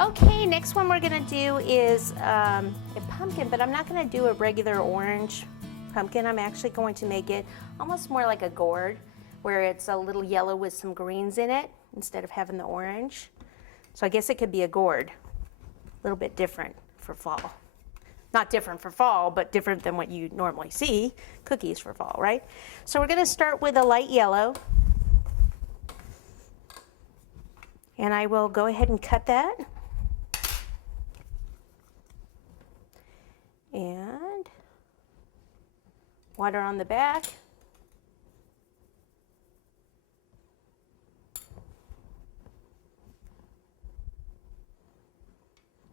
Okay, next one we're gonna do is a pumpkin, but I'm not gonna do a regular orange pumpkin. I'm actually going to make it almost more like a gourd, where it's a little yellow with some greens in it instead of having the orange. So I guess it could be a gourd, a little bit different for fall. Not different for fall, but different than what you normally see, cookies for fall, right? So we're gonna start with a light yellow. And I will go ahead and cut that. And water on the back.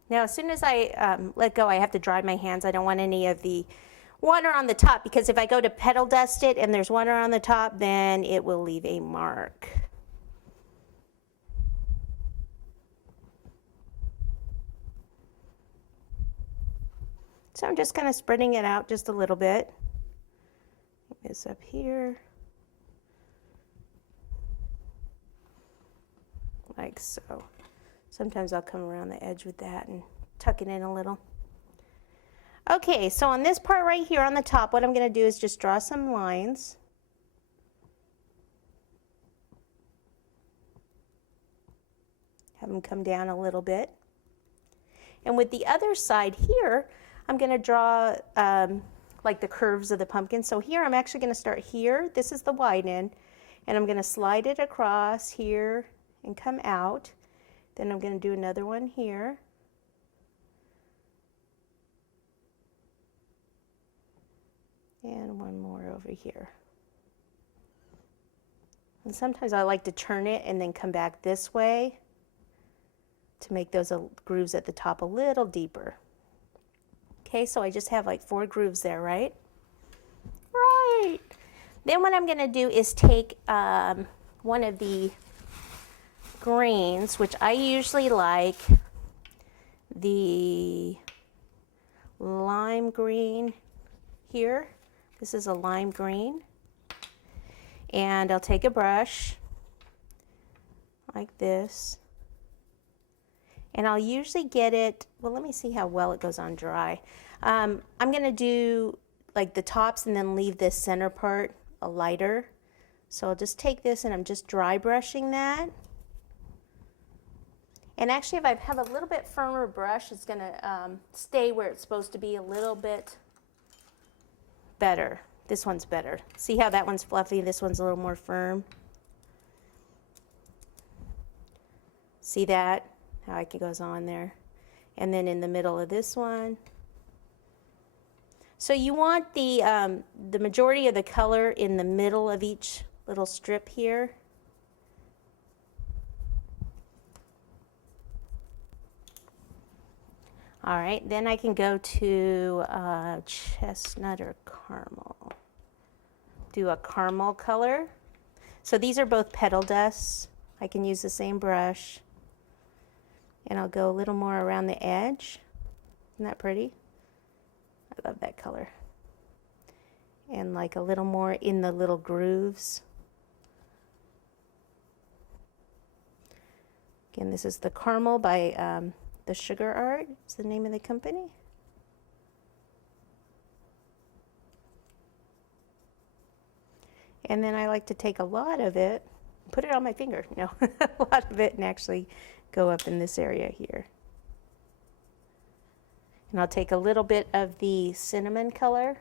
Now, as soon as I let go, I have to dry my hands. I don't want any of the water on the top, because if I go to petal dust it and there's water on the top, then it will leave a mark. So I'm just kind of spreading it out just a little bit. This up here. Like so. Sometimes I'll come around the edge with that and tuck it in a little. Okay, so on this part right here on the top, what I'm going to do is just draw some lines. Have them come down a little bit. And with the other side here, I'm going to draw like the curves of the pumpkin. So here I'm actually going to start here. This is the wide end. And I'm going to slide it across here and come out. Then I'm going to do another one here. And one more over here. And sometimes I like to turn it and then come back this way to make those grooves at the top a little deeper. Okay, so I just have like 4 grooves there, right? Right. Then what I'm going to do is take one of the greens, which I usually like the lime green here. This is a lime green. And I'll take a brush like this. And I'll usually get it, well, let me see how well it goes on dry. I'm going to do like the tops and then leave this center part a lighter. So I'll just take this and I'm just dry brushing that. And actually, if I have a little bit firmer brush, it's going to stay where it's supposed to be a little bit better. This one's better. See how that one's fluffy? This one's a little more firm. See that? How it goes on there. And then in the middle of this one. So you want the majority of the color in the middle of each little strip here. All right, then I can go to chestnut or caramel. Do a caramel color. So these are both petal dusts. I can use the same brush. And I'll go a little more around the edge. Isn't that pretty? I love that color. And like a little more in the little grooves. Again, this is the Caramel by the Sugar Art. Is the name of the company. And then I like to take a lot of it, put it on my finger. No, a lot of it, and actually go up in this area here. And I'll take a little bit of the cinnamon color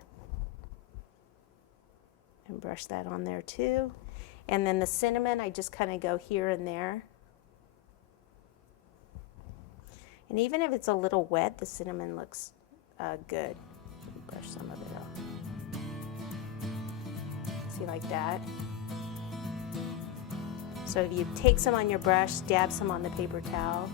and brush that on there too. And then the cinnamon, I just kind of go here and there. And even if it's a little wet, the cinnamon looks good. Brush some of it off. See, like that. So if you take some on your brush, dab some on the paper towel.